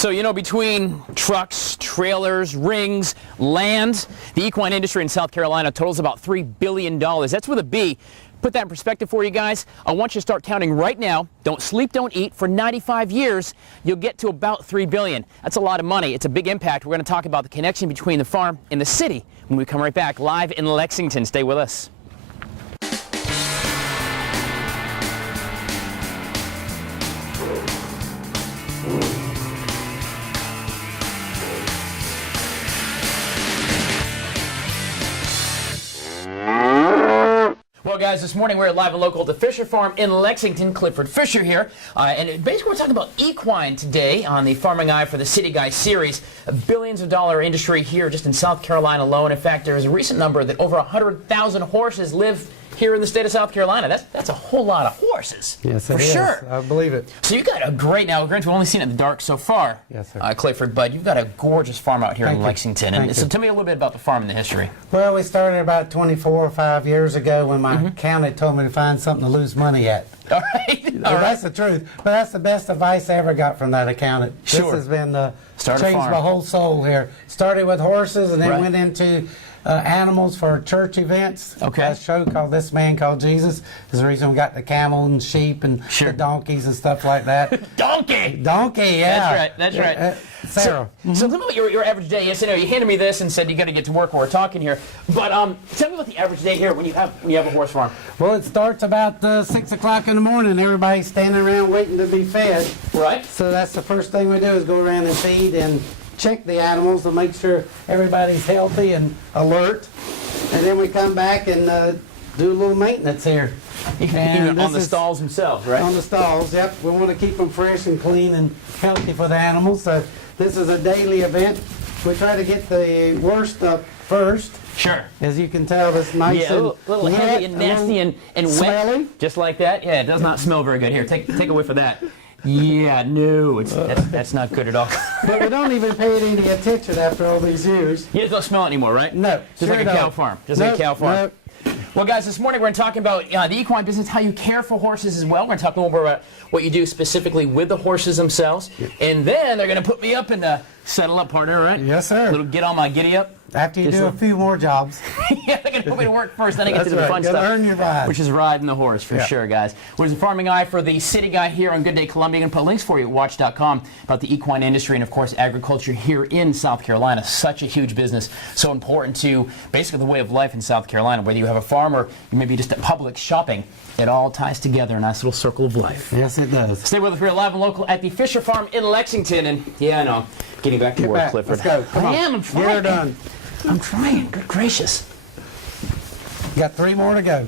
So, you know, between trucks, trailers, rings, land, the equine industry in South Carolina totals about $3 billion. That's with a B. Put that in perspective for you guys. I want you to start counting right now. Don't sleep, don't eat. For 95 years, you'll get to about $3 billion. That's a lot of money. It's a big impact. We're going to talk about the connection between the farm and the city when we come right back live in Lexington. Stay with us. Well, guys, this morning we're live and local at the Fisher Farm in Lexington. Clifford Fisher here. And basically we're talking about equine today on the Farming Eye for the City Guy series. A billions of dollar industry here just in South Carolina alone. In fact, there is a recent number that over 100,000 horses live here in the state of South Carolina. That's a whole lot of horses. Yes, for sure. I believe it. So you've got a great, now granted we've only seen it in the dark so far, yes, sir. Clifford, but you've got a gorgeous farm out here in Lexington. And so you. tell me a little bit about the farm and the history. Well, we started about 24 or 5 years ago when my county told me to find something to lose money at. All right. All right. That's the truth. But that's the best advice I ever got from that accountant. Sure. This has been Start changed my whole soul here. Started with horses and then went into animals for church events. Okay. A show called This Man Called Jesus is the reason we got the camel and sheep and the donkeys and stuff like that. Donkey! Donkey, yeah. That's right. Sarah. So tell me about your average day. Yes, I know you handed me this and said you got to get to work while we're talking here. But tell me about the average day here when you have a horse farm. Well, it starts about 6 o'clock in the morning. Everybody's standing around waiting to be fed. Right. So that's the first thing we do is go around and feed and check the animals to make sure everybody's healthy and alert. And then we come back and do a little maintenance here. And on the stalls themselves, right? On the stalls, yep. We want to keep them fresh and clean and healthy for the animals. So this is a daily event. We try to get the worst up first. Sure. As you can tell, it's nice and a little heavy and nasty and smelly. Wet. Just like that. Yeah, it does not smell very good. Here, take a whiff of that. Yeah, no, that's not good at all. But we don't even pay it any attention after all these years. You just don't smell it anymore, right? No. Just like a cow farm. Just like a cow farm. Nope. Well, guys, this morning we're going to talk about the equine business, how you care for horses as well. We're going to talk a little bit about what you do specifically with the horses themselves. Yep. And then they're going to put me up and settle up, partner, right? Yes, sir. A little get on my giddy up. After you do a few more jobs. Yeah, they're going to put me to work first, then I get to do the fun stuff. Earn your ride. Which is riding the horse, for sure, guys. Where's the Farming Eye for the City Guy here on Good Day Columbia. I'm going to put links for you at WACH.com about the equine industry and, of course, agriculture here in South Carolina. Such a huge business, so important to basically the way of life in South Carolina. Whether you have a farm or you may be just at public shopping, it all ties together, a nice little circle of life. Yes, it does. Stay with us. We're live and local at the Fisher Farm in Lexington. And, yeah, I know. Getting back to work, Clifford. Let's go. I'm trying. We're done. I'm trying. Good gracious. Got 3 more to go.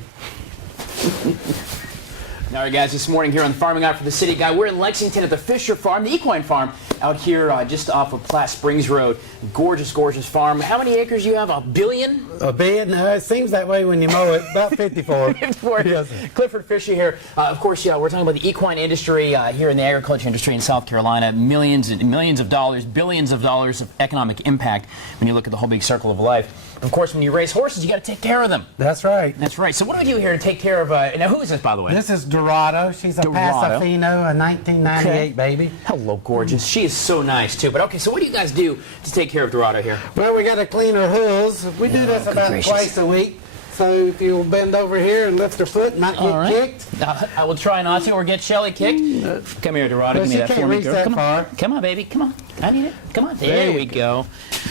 All right, guys, this morning here on Farming Eye for the City Guy, we're in Lexington at the Fisher Farm, the equine farm, out here just off of Platte Springs Road. Gorgeous, gorgeous farm. How many acres do you have? A billion? A billion? No, it seems that way when you mow it. About 54. 54. Yes. Clifford Fisher here. Of course, we're talking about the equine industry here in the agriculture industry in South Carolina. Millions and millions of dollars, billions of dollars of economic impact when you look at the whole big circle of life. Of course, when you raise horses, you got to take care of them. That's right. That's right. So what do we do here to take care of... now, who is this, by the way? This is Dorado. She's a Pasofino, a 1998 baby. Hello, gorgeous. She is so nice, too. But, okay, so what do you guys do to take care of Dorado here? Well, we got to clean her hooves. We do this about twice a week. So if you'll bend over here and lift her foot and not get kicked. I will try not to or get Shelly kicked. Come here, Dorado. Give me that for me, girl. Come on. Come on, baby. Come on. I need it. Come on. There we go.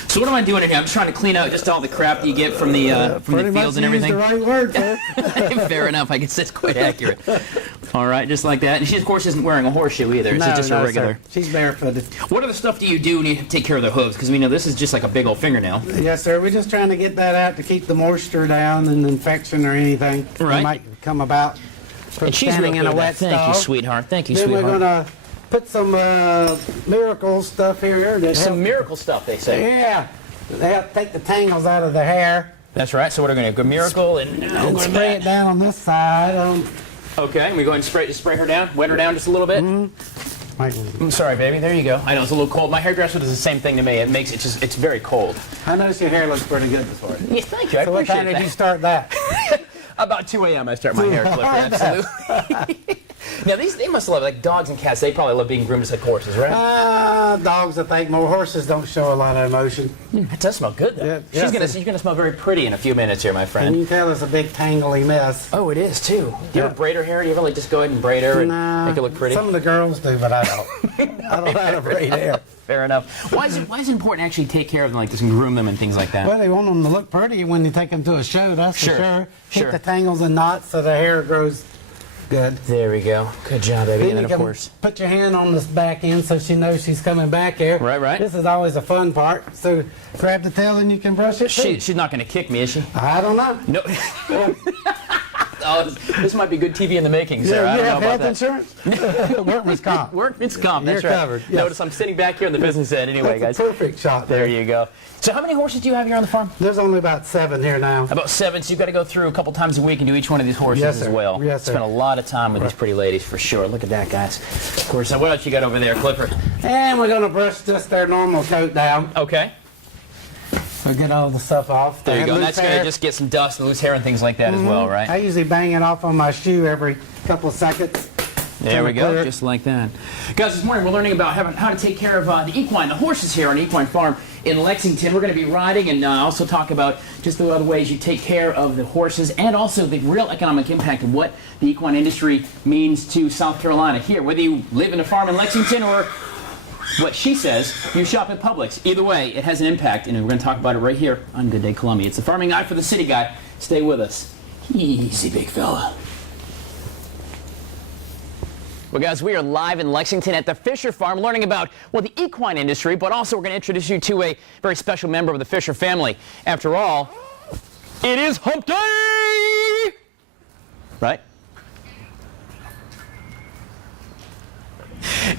So what am I doing in here? I'm just trying to clean out just all the crap that you get from the fields and everything. Pretty much used the right word, sir. Fair enough. I guess that's quite accurate. All right, just like that. And she, of course, isn't wearing a horseshoe either. No, It's just a regular. Sir. She's barefooted. What other stuff do you do when you take care of the hooves? Because we know this is just like a big old fingernail. Yes, sir. We're just trying to get that out to keep the moisture down and infection or anything that might come about from standing in a wet stall. Thank you, sweetheart. Thank you, then sweetheart. We're going to put some miracle stuff here. Some miracle stuff, they say. Yeah. They help take the tangles out of the hair. That's right. So what are we going to do? Miracle and spray it down on this side. Okay, and we go ahead and spray her down, wet her down just a little bit. I'm sorry, baby. There you go. I know it's a little cold. My hairdresser does the same thing to me. It makes it it's very cold. I notice your hair looks pretty good this morning. Yes, thank you. I appreciate that. So what time did you start that? About 2 a.m. I start my hair, Clifford. Absolutely. Now, they must love, like dogs and cats, they probably love being groomed just like horses, right? Dogs, I think more. Horses don't show a lot of emotion. It does smell good, though. Yeah, You're going to smell very pretty in a few minutes here, my And friend. you can tell it's a big tangly mess. Oh, it is, too. Do you ever braid her hair? Do you ever like just go ahead and braid her and make her look pretty? Some of the girls do, but I don't. I don't have braid hair. Fair enough. Why is it important to actually take care of them like this and groom them and things like that? Well, they want them to look pretty when you take them to a show, that's Sure, for sure. sure. Keep the tangles and knots so the hair grows good. There we go. Good job, baby. Then And you then, of can course... put your hand on this back end so she knows she's coming back here. Right. This is always a fun part. So grab the tail and you can brush it too. She's not going to kick me, is she? I don't know. No. Oh, this might be good TV in the making, sir. I you don't know have about health that. insurance? Workman's comp. Workman's comp, that's You're right. covered, yes. Notice I'm sitting back here on the business end anyway, That's guys. a perfect shot There you go. So how many horses do you have here on the farm? There's only about 7 here now. About 7, so you've got to go through a couple times a week and do each one of these horses Yes, as sir. well. Yes, sir. Spend a lot of time with these pretty ladies, for sure. Look at that, guys. Of course, what else you got over there, Clifford? And we're going to brush just their normal coat down. Okay. So get all the stuff off. There you go. And Loose that's going hair. to just get some dust and loose hair and things like that as well, right? I usually bang it off on my shoe every couple of seconds. There we go, Clear it. just like that. Guys, this morning we're learning about how to take care of the equine, the horses here on Equine Farm in Lexington. We're going to be riding and also talk about just the other ways you take care of the horses and also the real economic impact of what the equine industry means to South Carolina here. Whether you live in a farm in Lexington or what she says, you shop at Publix. Either way, it has an impact, and we're going to talk about it right here on Good Day Columbia. It's the Farming Eye for the City Guy. Stay with us. Easy, big fella. Well, guys, we are live in Lexington at the Fisher Farm learning about, well, the equine industry, but also we're going to introduce you to a very special member of the Fisher family. After all, it is hump day! Right?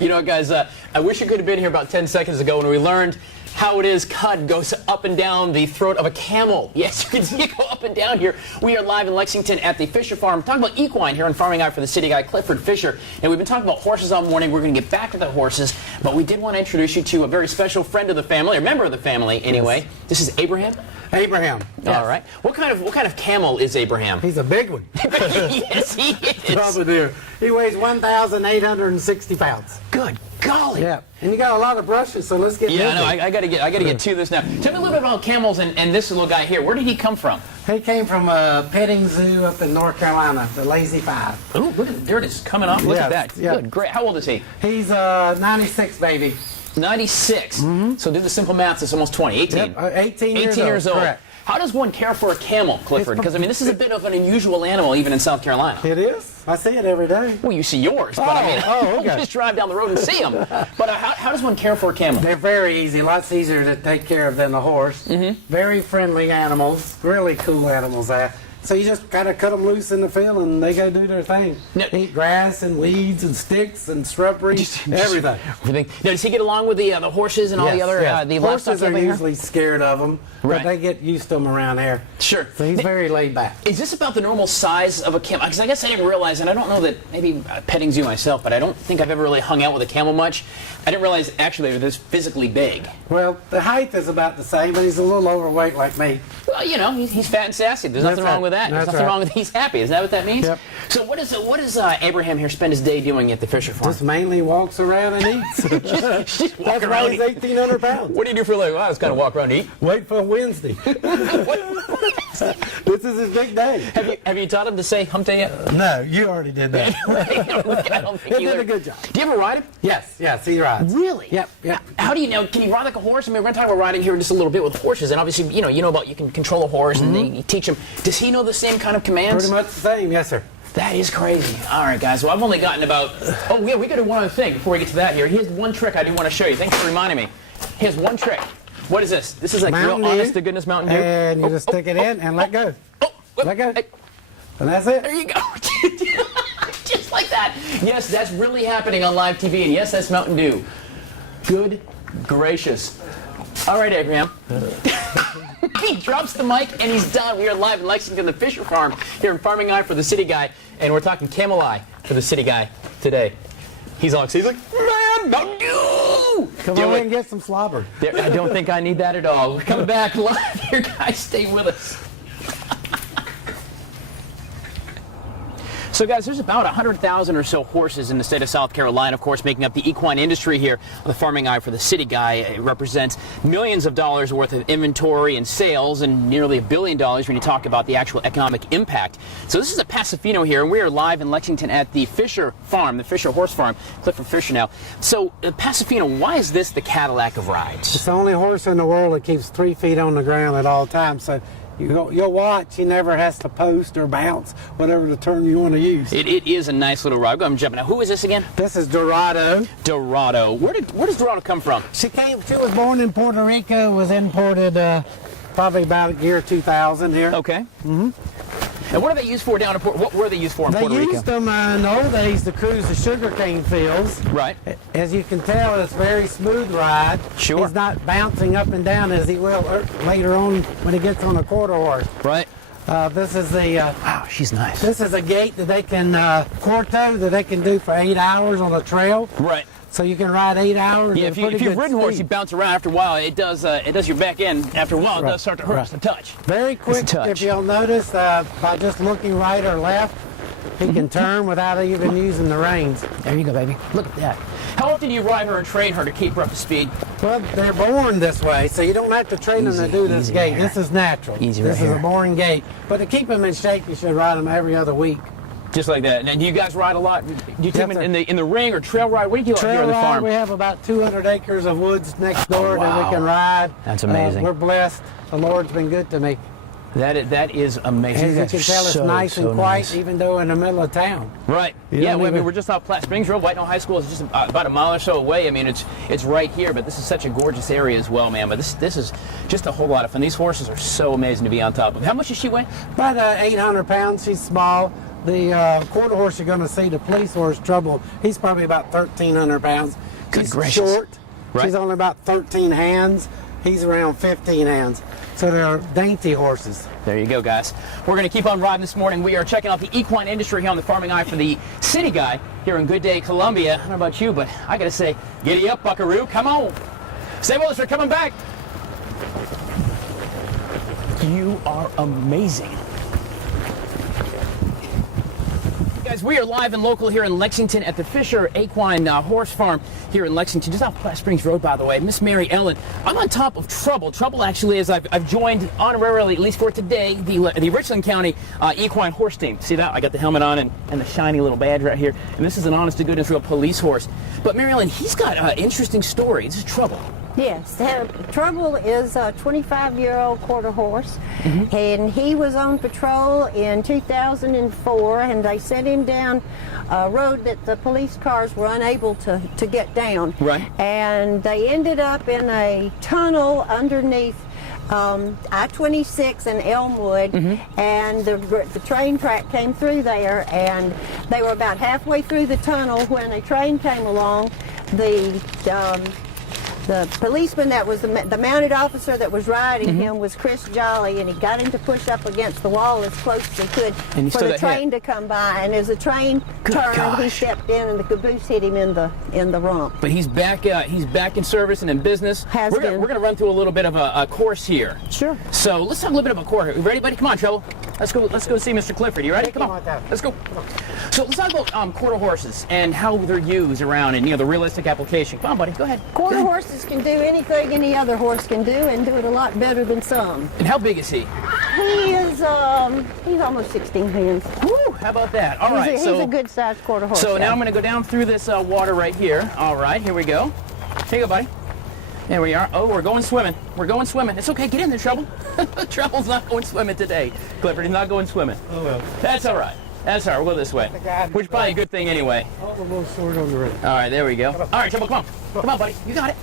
You know what, guys, I wish you could have been here about 10 seconds ago when we learned how it is cud goes up and down the throat of a camel. Yes, you can see it go up and down here. We are live in Lexington at the Fisher Farm, talking about equine here on Farming Eye for the City Guy, Clifford Fisher. And we've been talking about horses all morning. We're going to get back to the horses, but we did want to introduce you to a very special friend of the family, or member of the family anyway. Yes. This is Abraham. Abraham. Yes. All right. What kind of camel is Abraham? He's a big one. Yes, he is. Probably do. He weighs 1,860 pounds. Good golly. Yeah. And you got a lot of brushes, so let's get Yeah, moving. no, I got to get to this now. Tell me a little bit about camels and this little guy here. Where did he come from? He came from a petting zoo up in North Carolina, the Lazy Five. Oh, look at there it is coming up. Look at Yes, that. yeah. Good, great. How old is he? He's 96, baby. 96. So do the simple math. It's almost 20. 18. Yep, 18 years 18 years old. Correct. How does one care for a camel, Clifford? Because, I mean, this is a bit of an unusual animal even in South Carolina. It is. I see it every day. Well, you see yours, but I mean, okay. you just drive down the road and see them. But how does one care for a camel? They're very easy, lots easier to take care of than a horse. Very friendly animals, really cool animals there. So you just kind of cut them loose in the field and they go do their thing. Now, eat grass and weeds and sticks and shrubbery, everything. Everything. Now, does he get along with the horses and all the other the livestock Horses are over here? usually scared of them, Right. but they get used to them around here. Sure. So he's very laid back. Is this about the normal size of a camel? Because I guess I didn't realize, and I don't know that maybe petting zoo myself, but I don't think I've ever really hung out with a camel much. I didn't realize actually they're this physically big. Well, the height is about the same, but he's a little overweight like me. Well, you know, he's fat and sassy. There's That's nothing wrong right. with that. There's That's nothing right. wrong with he's happy. Is that what that means? Yep. So what does Abraham here spend his day doing at the Fisher Farm? Just mainly walks around and eats. Just walk That's around. why he's 1,800 pounds. What do you do for a living? Well, I just kind of walk around and eat. Wait for Wednesday. This is his big day. Have you taught him to say hump day yet? No, you already did that. I don't think He either. did a good job. Do you ever ride him? Yes, he rides. Really? Yep. How do you know? Can he ride like a horse? I mean, we're going to talk about riding here in just a little bit with horses, and obviously, you know about you can control a horse and you teach him. Does he know the same kind of commands? Pretty much the same, yes, sir. That is crazy. All right, guys. Well, I've only gotten about. Oh, yeah, we got to do one other thing before we get to that here. Here's one trick I do want to show you. Thanks for reminding me. Here's one trick. What is this? This is like Mountain real Dew. honest to goodness Mountain Dew. And you just stick it in and let go. Let go. Hey, And that's it. there you go. Just like that. Yes, that's really happening on live TV, and yes, that's Mountain Dew. Good gracious. All right, Abraham. He drops the mic and he's done. We are live in Lexington, the Fisher Farm, here in Farming Eye for the City Guy, and we're talking Camel Eye for the City Guy today. He's all excited. He's like, man, Mountain Dew! Come on in and get some slobber. I don't think I need that at all. We're coming back live here, guys. Stay with us. So So guys, there's about 100,000 or so horses in the state of South Carolina, of course, making up the equine industry here. The farming eye for the city guy, it represents millions of dollars worth of inventory and sales and nearly $1 billion when you talk about the actual economic impact. So this is a Pasofino here, and we are live in Lexington at the Fisher Farm, the Fisher Horse Farm, Clifford Fisher now. So Pasofino, why is this the Cadillac of rides? It's the only horse in the world that keeps 3 feet on the ground at all times. So you'll watch, he never has to post or bounce, whatever the term you want to use. It is a nice little ride. I'm jumping now. Who is this again? This is Dorado. Dorado. Where does Dorado come from? She was born in Puerto Rico, was imported probably about year 2000 here. Okay. Mm-hmm. And what are they used for down in What were they used for in Puerto Rico? They used them in the old days to cruise the sugarcane fields. Right. As you can tell, it's a very smooth ride. Sure. He's not bouncing up and down as he will later on when he gets on a quarter horse. Right. This is the wow, she's nice. This is a gait that they can quarto that they can do for 8 hours on a trail. Right. So you can ride 8 hours. Yeah, if you've ridden horse, you bounce around after a while. It does your back end. After a while, it does start to hurt us to touch. Very quick. If you'll notice, by just looking right or left, he can turn without even using the reins. There you go, baby. Look at that. How often do you ride her and train her to keep her up to speed? Well, they're born this way, so you don't have to train them to do this gait. This is natural. This is a born gait. But to keep them in shape, you should ride them every other week. Just like that. And do you guys ride a lot? Do you take them in the ring or trail ride? What do you do here on the farm? We have about 200 acres of woods next door that we can ride. That's amazing. We're blessed. The Lord's been good to me. That is amazing. As you can tell, it's nice and quiet, even though in the middle of town. Right. Yeah, well, I mean, we're just off Platte Springs Road. White Knoll High School is just about a mile or so away. I mean, it's right here, but this is such a gorgeous area as well, man. But this is just a whole lot of fun. These horses are so amazing to be on top of. How much does she weigh? About 800 pounds. She's small. The quarter horse you're going to see, the police horse Trouble, he's probably about 1,300 pounds. She's short. Right. She's only about 13 hands. He's around 15 hands. So they're dainty horses. There you go, guys. We're going to keep on riding this morning. We are checking out the equine industry here on the Farming Eye for the City Guy here in Good Day, Columbia. I don't know about you, but I got to say, giddy up, buckaroo. Come on. Stay with us. We're coming back. You are amazing. Guys, we are live and local here in Lexington at the Fisher Equine Horse Farm here in Lexington, just off Platte Springs Road, by the way. Miss Mary Ellen, I'm on top of Trouble. Trouble actually is I've joined honorarily, at least for today, the Richland County Equine Horse Team. See that? I got the helmet on and the shiny little badge right here. And this is an honest to goodness real police horse. But Mary Ellen, he's got an interesting story. This is Trouble. Yes, Trouble is a 25-year-old quarter horse, and he was on patrol in 2004, and they sent him down a road that the police cars were unable to get down. Right. And they ended up in a tunnel underneath I-26 in Elmwood, and the train track came through there, and they were about halfway through the tunnel when a train came along. The policeman that was the mounted officer that was riding him was Chris Jolly, and he got him to push up against the wall as close as he could for the train to come by. And as the train turned, he stepped in, and the caboose hit him in the rump. But he's back in service and in business. We're going to run through a little bit of a course here. Sure. So let's talk a little bit about course. You ready, buddy? Come on, Trouble. Let's go see Mr. Clifford. You ready? Come on. Let's go. So let's talk about quarter horses and how they're used around and the realistic application. Come on, buddy. Go ahead. Quarter horses can do anything any other horse can do, and do it a lot better than some. And how big is he? He is he's almost 16 hands. Woo, how about that? All right. He's a good sized quarter horse. So now I'm going to go down through this water right here. All right, here we go. Here you go, buddy. There we are. Oh, we're going swimming. We're going swimming. It's okay. Get in there, Trouble. Trouble's not going swimming today. Clifford, he's not going swimming. Oh, well. That's all right. That's all right. We'll go this way. Which is probably a good thing anyway. Oh, a little short on the road. All right, there we go. All right, Trouble, come on. Come on, buddy. You got it.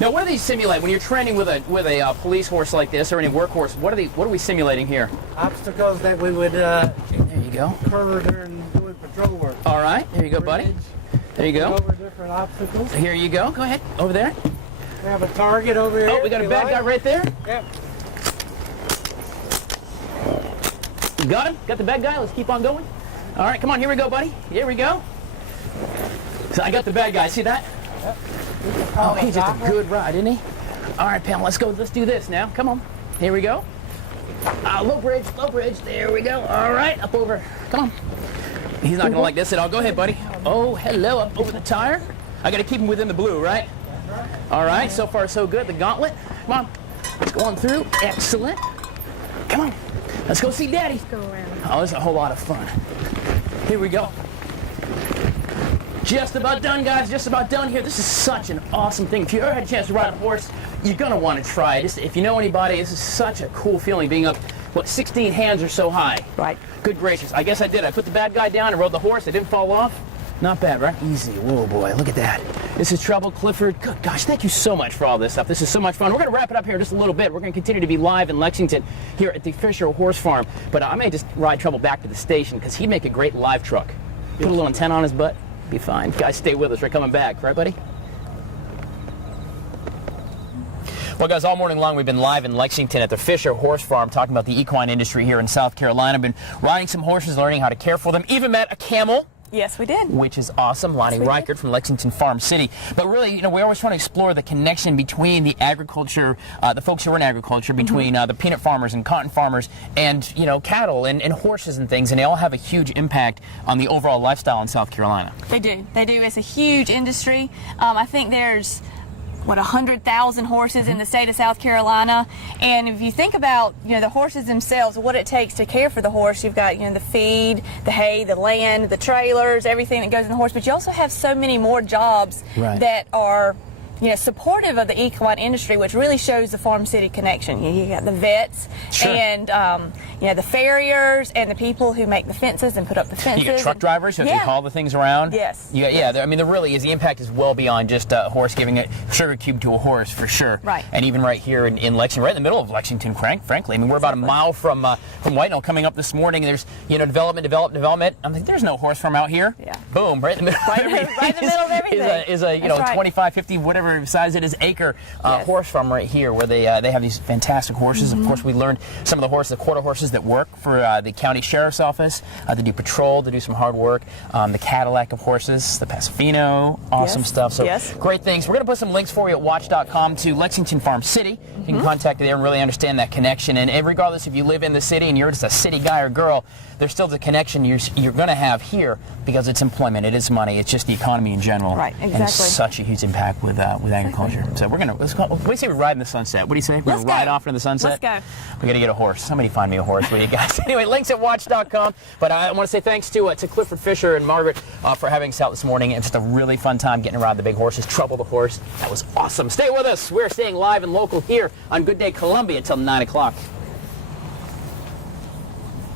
Now, what do these simulate when you're training with a police horse like this or any workhorse? What are we simulating here? Obstacles that we would there you go. Cover during doing patrol work. All right, there you go, buddy. There you go. Over different obstacles. Here you go. Go ahead. Over there. We have a target over here. Oh, we got a bad guy right there. Yep. You got him? Got the bad guy? Let's keep on going. All right, come on. Here we go, buddy. Here we go. So I got the bad guy. See that? Yep. Oh, he's just a good ride, isn't he? All right, pal, let's go. Let's do this now. Come on. Here we go. Low bridge. There we go. All right, up over. Come on. He's not going to like this at all. Go ahead, buddy. Oh, hello, up over the tire. I got to keep him within the blue, right? All right, so far so good. The gauntlet. Come on. Let's go on through. Excellent. Come on. Let's go see Daddy. Go around. Oh, this is a whole lot of fun. Here we go. Just about done, guys. Just about done here. This is such an awesome thing. If you ever had a chance to ride a horse, you're going to want to try it. If you know anybody, this is such a cool feeling being up, 16 hands or so high. Right. Good gracious. I guess I did. I put the bad guy down and rode the horse. I didn't fall off. Not bad, right? Easy. Whoa, boy. Look at that. This is Treble Clifford. Good gosh, thank you so much for all this stuff. This is so much fun. We're going to wrap it up here in just a little bit. We're going to continue to be live in Lexington here at the Fisher Horse Farm. But I may just ride Treble back to the station because he'd make a great live truck. Put a little antenna on his butt. Be fine. Guys, stay with us. We're coming back. Right, buddy? Well, guys, all morning long we've been live in Lexington at the Fisher Horse Farm talking about the equine industry here in South Carolina. Been riding some horses, learning how to care for them. Even met a camel. Yes, we did. Which is awesome. Lonnie Reichert from Lexington Farm City. But really, we always want to explore the connection between the agriculture, the folks who are in agriculture, between the peanut farmers and cotton farmers and, cattle and horses and things. And they all have a huge impact on the overall lifestyle in South Carolina. They do. They do. It's a huge industry. I think there's 100,000 horses in the state of South Carolina, and if you think about the horses themselves, what it takes to care for the horse, you've got the feed, the hay, the land, the trailers, everything that goes in the horse, but you also have so many more jobs that are supportive of the equine industry, which really shows the farm city connection. You got the vets and the farriers and the people who make the fences and put up the fences. You got truck drivers who have to haul the things around. Yes. I mean, there really is. The impact is well beyond just a horse giving a sugar cube to a horse, for sure. Right. And even right here in Lexington, right in the middle of Lexington, frankly. I mean, we're about a mile from Whitenow. Coming up this morning, there's development. I'm like, there's no horse farm out here. Yeah. Boom, right in the middle. Right in the middle of everything. Is a 25, 50, whatever size it is, acre horse farm right here, where they have these fantastic horses. Of course, we learned some of the horses, the quarter horses that work for the county sheriff's office. They do patrol, they do some hard work. The Cadillac of horses, the Pasofino, awesome stuff. So great things. We're going to put some links for you at WACH.com to Lexington Farm City. You can contact there and really understand that connection. And regardless if you live in the city and you're just a city guy or girl, there's still the connection you're going to have here because it's employment, it is money, it's just the economy in general. Right, exactly. And it's such a huge impact with agriculture. So we're going to, what do you say we ride in the sunset? What do you say? We're going to ride off into the sunset? Let's go. We got to get a horse. Somebody find me a horse, will you guys? Anyway, links at watch.com. But I want to say thanks to Clifford Fisher and Margaret for having us out this morning. It's just a really fun time getting around the big horses. Trouble the horse. That was awesome. Stay with us. We're staying live and local here on Good Day Columbia until 9 o'clock.